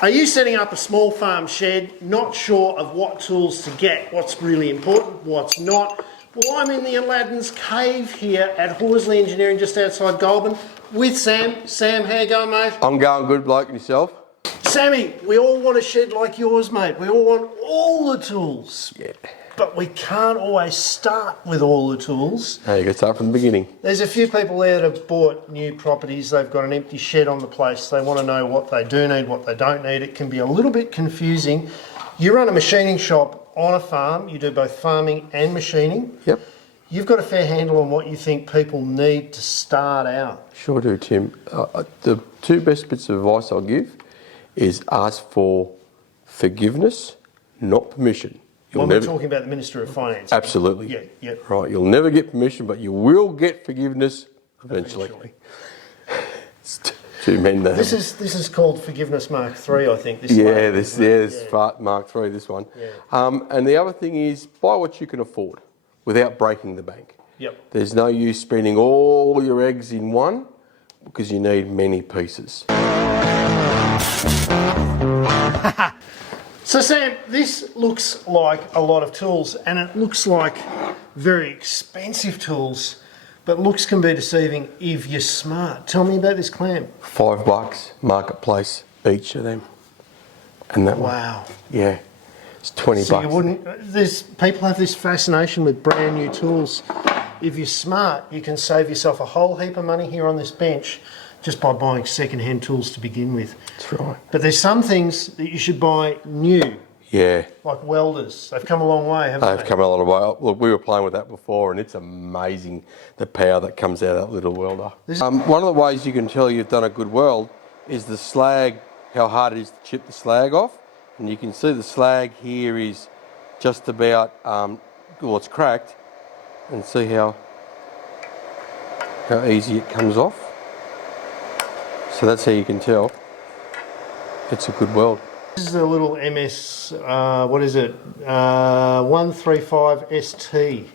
Are you setting up a small farm shed, not sure of what tools to get, what's really important, what's not? Well, I'm in the Aladdin's cave here at Horsley Engineering just outside Goulburn with Sam. Sam, how you going, mate? I'm going good, bloke, and yourself? Sammy, we all want a shed like yours, mate. We all want all the tools. Yeah. But we can't always start with all the tools. No, you got to start from the beginning. There's a few people there that have bought new properties. They've got an empty shed on the place. They want to know what they do need, what they don't need. It can be a little bit confusing. You run a machining shop on a farm. You do both farming and machining. Yep. You've got a fair handle on what you think people need to start out. Sure do, Tim. The two best bits of advice I'll give is ask for forgiveness, not permission. We're talking about the Minister of Finance. Absolutely. Yeah, yeah. Right, you'll never get permission, but you will get forgiveness eventually. It's two men there. This is called Forgiveness Mark III, I think. This Mark III, this one. Yeah. And the other thing is buy what you can afford without breaking the bank. Yep. There's no use spending all your eggs in one because you need many pieces. So Sam, this looks like a lot of tools and it looks like very expensive tools, but looks can be deceiving if you're smart. Tell me about this clamp. $5 marketplace, each of them. And that wow. one. Yeah. It's 20 so bucks. You wouldn't, people have this fascination with brand new tools. If you're smart, you can save yourself a whole heap of money here on this bench just by buying second-hand tools to begin with. That's right. But there's some things that you should buy new. Yeah. Like welders. They've come a long way, haven't they? They've come a long way. Look, we were playing with that before and it's amazing the power that comes out of that little welder. One of the ways you can tell you've done a good weld is the slag, how hard it is to chip the slag off. And you can see the slag here is just about, well, it's cracked. And see how easy it comes off. So that's how you can tell it's a good weld. This is a little MS, what is it? 135 ST.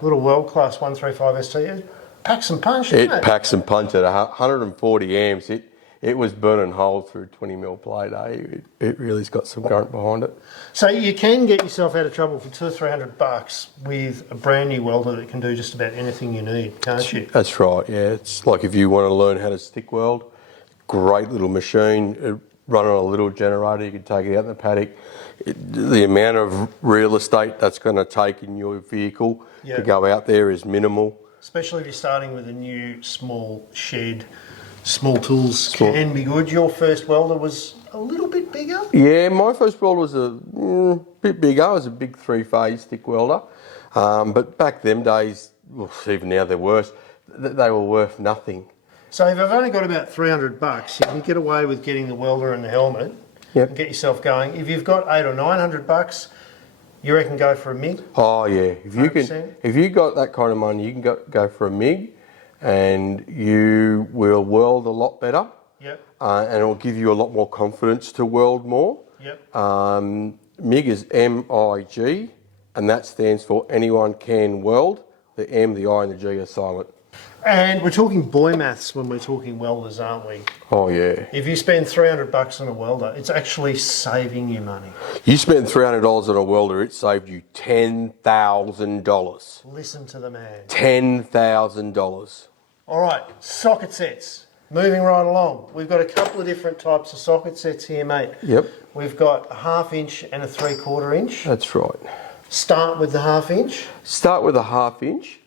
Little world class 135 ST. It packs and punch, doesn't it? It packs and punch at 140 amps. It was burning holes through 20mm plate, eh? It really's got some current behind it. So you can get yourself out of trouble for $200 or $300 with a brand new welder that can do just about anything you need, can't you? That's right, yeah. It's like if you want to learn how to stick weld, great little machine, run on a little generator, you can take it out in the paddock. The amount of real estate that's going to take in your vehicle to go out there is minimal. Especially if you're starting with a new small shed. Small tools can be good. Your first welder was a little bit bigger? Yeah, my first welder was a bit bigger. It was a big 3-phase stick welder. But back them days, well, even now they're worse, they were worth nothing. So if I've only got about $300, you can get away with getting the welder and the helmet and get yourself going. If you've got $800 or $900, you reckon go for a MIG? Oh yeah, if you got that kind of money, you can go for a MIG. And you will weld a lot better. Yep. And it will give you a lot more confidence to weld more. Yep. MIG is MIG, and that stands for anyone can weld. The M, the I, and the G are silent. And we're talking boy maths when we're talking welders, aren't we? Oh yeah. If you spend $300 on a welder, it's actually saving you money. You spend $300 on a welder, it saved you $10,000. Listen to the man. $10,000. All right, socket sets. Moving right along. We've got a couple of different types of socket sets here, mate. Yep. We've got a 1/2 inch and a 3/4 inch. That's right. Start with the 1/2 inch. Start with a 1/2 inch.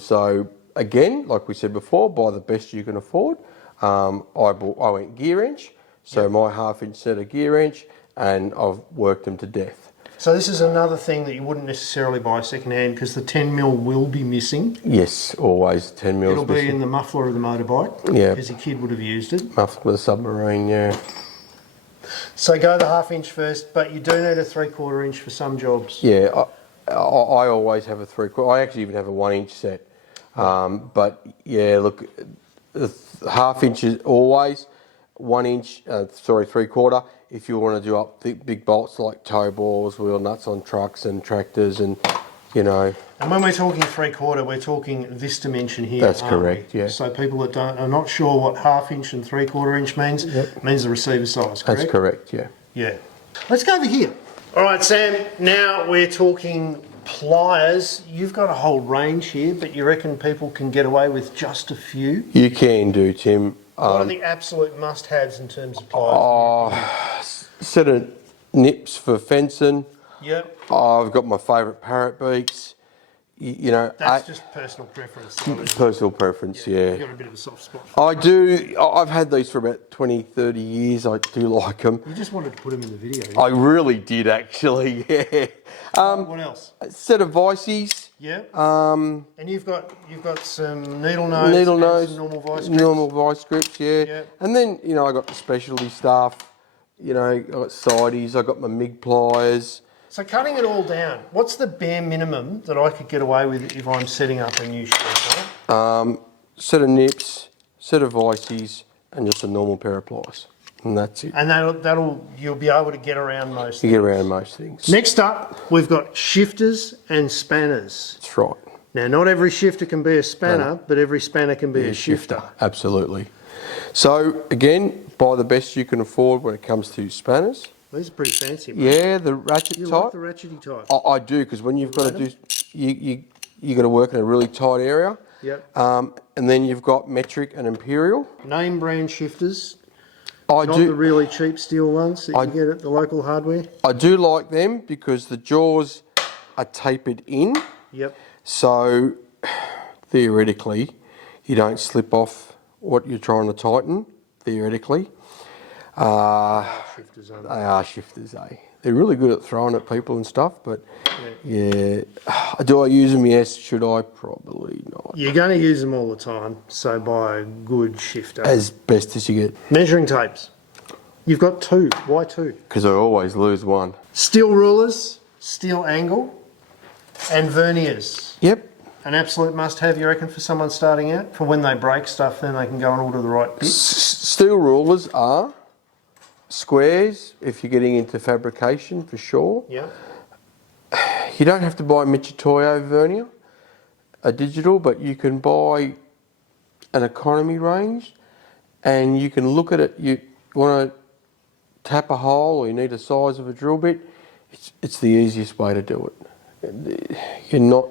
So again, like we said before, buy the best you can afford. I went gear inch, so my 1/2 inch set of gear inch, and I've worked them to death. So this is another thing that you wouldn't necessarily buy second hand because the 10mm will be missing. Yes, always 10mm. It'll be in the muffler of the motorbike. Yeah. Because your kid would have used it. Muffler of the submarine, yeah. So go the 1/2 inch first, but you do need a 3/4 inch for some jobs. Yeah, I always have a 3/4. I actually even have a 1 inch set. But yeah, look, the 1/2 inch is always 1 inch, 3/4. If you want to do up big bolts like tow bores, wheel nuts on trucks and tractors and you know. And when we're talking 3/4, we're talking this dimension here. That's aren't we? correct, yeah. So people that are not sure what 1/2 inch and 3/4 inch means, means the receiver size, correct? That's correct, yeah. Yeah. Let's go over here. All right, Sam, now we're talking pliers. You've got a whole range here, but you reckon people can get away with just a few? You can do, Tim. What are the absolute must-haves in terms of pliers? Set of nips for fencing. Yep. I've got my favourite parrot beaks. You know, That's just personal preference. personal preference, yeah. You've got a bit of a soft spot. I do. I've had these for about 20, 30 years. I do like them. You just wanted to put them in the video. I really did, actually, yeah. What else? A set of vices. Yeah. And you've got some needle nose, some normal vice grips. normal vice grips, yeah. Yeah. And then, you know, I got the specialty stuff. You know, I got sideys. I got my MIG pliers. So cutting it all down, what's the bare minimum that I could get away with if I'm setting up a new shed? Set of nips, set of vices, and just a normal pair of pliers. And that's it. And that'll you'll be able to get around most You things. get around most things. Next up, we've got shifters and spanners. That's right. Now, not every shifter can be a spanner, but every spanner can be a shifter. Absolutely. So, again, buy the best you can afford when it comes to spanners. These are pretty fancy, mate. Yeah, the ratchet You type. like the ratchety type? I do, because when you've got to do, you got to work in a really tight area. Yep. And then you've got metric and imperial. Name brand shifters, I not do. the really cheap steel ones that you get at the local hardware. I do like them because the jaws are tapered in. Yep. So theoretically, you don't slip off what you're trying to tighten. Theoretically. Shifters, aren't They are shifters, eh? They're really good at throwing at people and stuff, but yeah. Do I use them? Yes. Should I? Probably not. You're going to use them all the time, so buy a good shifter. As best as you get. Measuring tapes. You've got 2. Why 2? Because I always lose one. Steel rulers, steel angle, and verniers. Yep. An absolute must-have, you reckon, for someone starting out? For when they break stuff, then they can go and order the right bit? Steel rulers are squares if you're getting into fabrication, for sure. Yeah. You don't have to buy a Michitoyo vernier, a digital, but you can buy an economy range and you can look at it. You want to tap a hole or you need the size of a drill bit, it's the easiest way to do it. You're not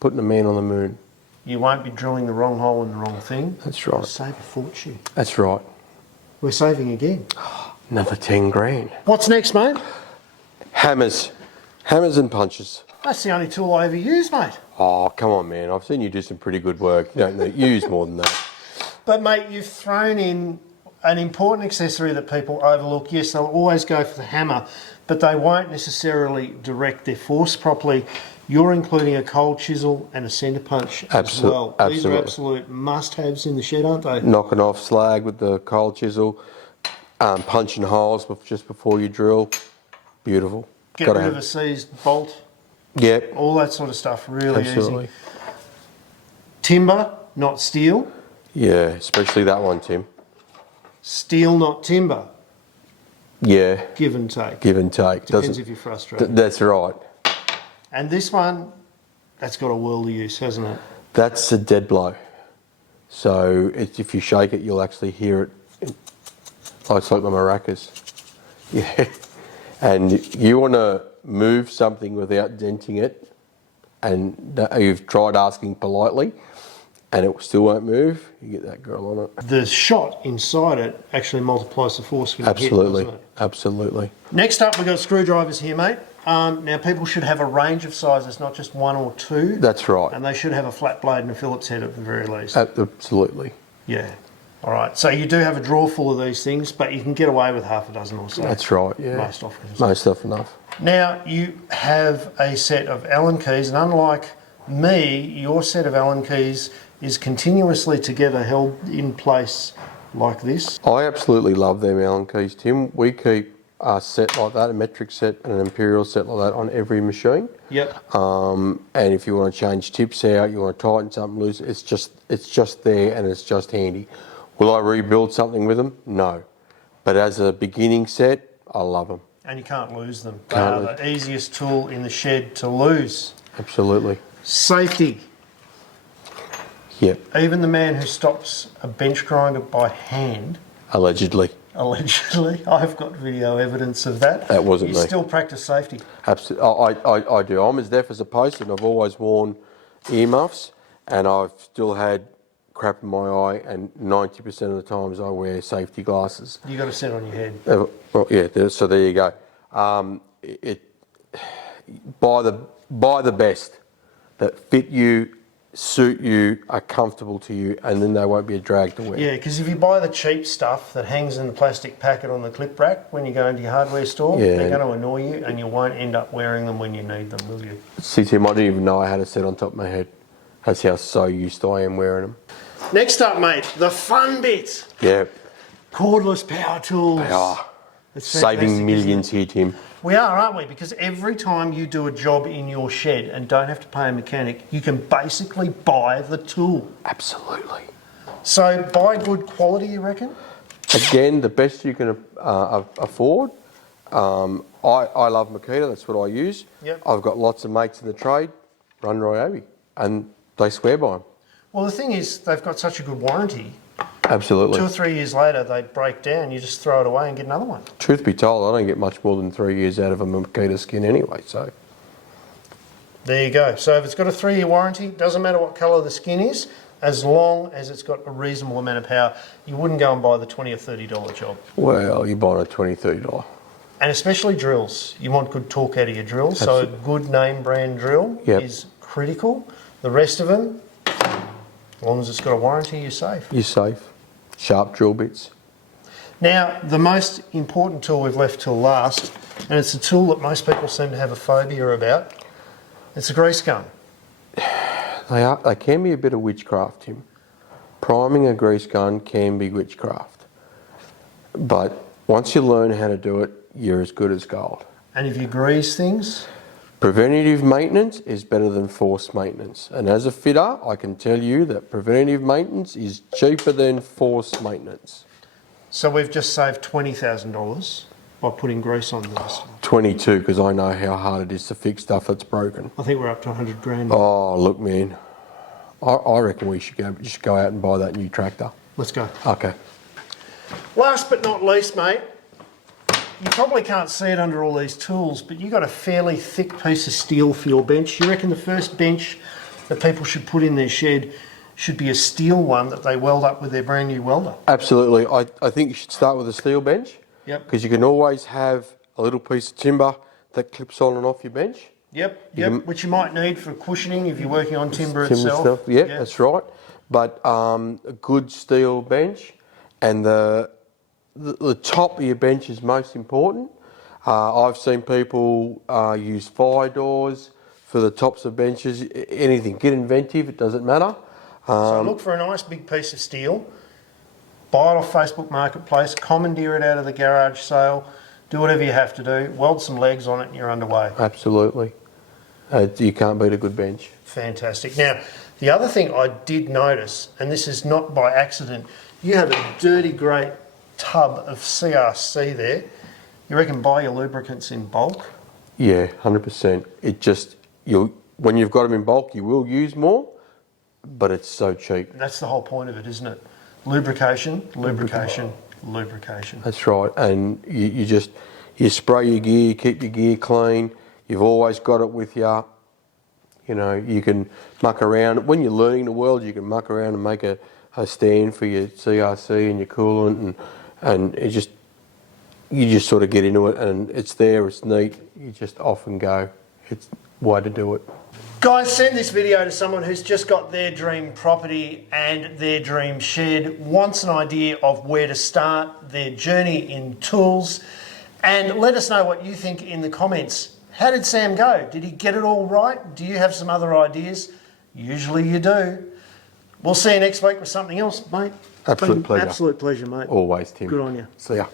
putting a man on the moon. You won't be drilling the wrong hole in the wrong thing. That's right. Save a fortune. That's right. We're saving again. Another 10 grand. What's next, mate? Hammers. Hammers and punches. That's the only tool I ever use, mate. Oh, come on, man. I've seen you do some pretty good work. You don't need use more than that. But, mate, you've thrown in an important accessory that people overlook. Yes, they'll always go for the hammer, but they won't necessarily direct their force properly. You're including a cold chisel and a centre punch as well. These are absolute must-haves in the shed, aren't they? Knocking off slag with the cold chisel, punching holes just before you drill. Beautiful. Get rid of a seized bolt. Yep. All that sort of stuff, really Absolutely. easy. Timber, not steel. Yeah, especially that one, Tim. Steel, not timber. Yeah. Give and take. Give and take. Depends if you're frustrated. That's right. And this one, that's got a world of use, hasn't it? That's a dead blow. So if you shake it, you'll actually hear it. It's like the maracas. Yeah. And you want to move something without denting it, and you've tried asking politely, and it still won't move, you get that girl on it. The shot inside it actually multiplies the force when you hit, Absolutely. doesn't it? Absolutely. Next up, we've got screwdrivers here, mate. Now, people should have a range of sizes, not just 1 or 2. That's right. And they should have a flat blade and a Phillips head at the very least. Absolutely. Yeah. All right. So you do have a drawer full of these things, but you can get away with half a dozen or so. That's right, yeah. Most often. Most often enough. Now, you have a set of Allen keys, and unlike me, your set of Allen keys is continuously together, held in place like this. I absolutely love them Allen keys, Tim. We keep a set like that, a metric set and an imperial set like that on every machine. Yep. And if you want to change tips out, you want to tighten something loose, it's just there and it's just handy. Will I rebuild something with them? No. But as a beginning set, I love them. And you can't lose them. They are the easiest tool in the shed to lose. Absolutely. Safety. Yep. Even the man who stops a bench grinder by hand, Allegedly. I've got video evidence of that. That wasn't you me. Still practice safety. Absolutely. I do. I'm as deaf as a post, and I've always worn earmuffs, and I've still had crap in my eye, and 90% of the times I wear safety glasses. You got a set on your head. Well, yeah. So there you go. Buy the best that fit you, suit you, are comfortable to you, and then they won't be a drag to wear. Yeah, because if you buy the cheap stuff that hangs in the plastic packet on the clip rack when you go into your hardware store, they're going to annoy you, and you won't end up wearing them when you need them, will you? See, Tim, I didn't even know I had a set on top of my head. That's how so used I am wearing them. Next up, mate, the fun bit. Yeah. Cordless power tools. Power. It's Saving fantastic, millions here, Tim. We are, aren't we? Because every time you do a job in your shed and don't have to pay a mechanic, you can basically buy the tool. Absolutely. So buy good quality, you reckon? Again, the best you can afford. I love Makita, that's what I use. Yep. I've got lots of mates in the trade, run Ryobi, and they swear by them. Well, the thing is, they've got such a good warranty. Absolutely. 2 or 3 years later, they break down. You just throw it away and get another one. Truth be told, I don't get much more than 3 years out of a Makita skin anyway, so. There you go. So if it's got a 3-year warranty, doesn't matter what colour the skin is, as long as it's got a reasonable amount of power, you wouldn't go and buy the $20 or $30 job. Well, you're buying a $20, $30. And especially drills. You want good torque out of your drills, so a good name brand drill is critical. The rest of them, as long as it's got a warranty, you're safe. You're safe. Sharp drill bits. Now, the most important tool we've left till last, and it's a tool that most people seem to have a phobia about, it's a grease gun. They can be a bit of witchcraft, Tim. Priming a grease gun can be witchcraft. But once you learn how to do it, you're as good as gold. And if you grease things? Preventative maintenance is better than forced maintenance. And as a fitter, I can tell you that preventative maintenance is cheaper than forced maintenance. So we've just saved $20,000 by putting grease on this. 22, because I know how hard it is to fix stuff that's broken. I think we're up to 100 grand. Oh, look, man. I reckon we should go out and buy that new tractor. Let's go. Okay. Last but not least, mate, you probably can't see it under all these tools, but you've got a fairly thick piece of steel for your bench. You reckon the first bench that people should put in their shed should be a steel one that they weld up with their brand new welder? Absolutely. I think you should start with a steel bench. Yep. Because you can always have a little piece of timber that clips on and off your bench. Yep, which you might need for cushioning if you're working on timber itself. Stuff. Yeah, that's right. But a good steel bench, and the top of your bench is most important. I've seen people use fire doors for the tops of benches. Anything, get inventive, it doesn't matter. So look for a nice big piece of steel, buy it off Facebook Marketplace, commandeer it out of the garage sale, do whatever you have to do, weld some legs on it and you're underway. Absolutely. You can't beat a good bench. Fantastic. Now, the other thing I did notice, and this is not by accident, you have a dirty great tub of CRC there. You reckon buy your lubricants in bulk? Yeah, 100%. It just, when you've got them in bulk, you will use more, but it's so cheap. That's the whole point of it, isn't it? Lubrication, lubrication, lubrication. That's right. And you spray your gear, you keep your gear clean. You've always got it with you. You know, you can muck around. When you're learning the weld, you can muck around and make a stand for your CRC and your coolant, and you just sort of get into it, and it's there, it's neat. You just off and go. It's the way to do it. Guys, send this video to someone who's just got their dream property and their dream shed, wants an idea of where to start their journey in tools, and let us know what you think in the comments. How did Sam go? Did he get it all right? Do you have some other ideas? Usually you do. We'll see you next week with something else, mate. Absolute pleasure. Absolute pleasure, mate. Always, Tim. Good on you. See ya.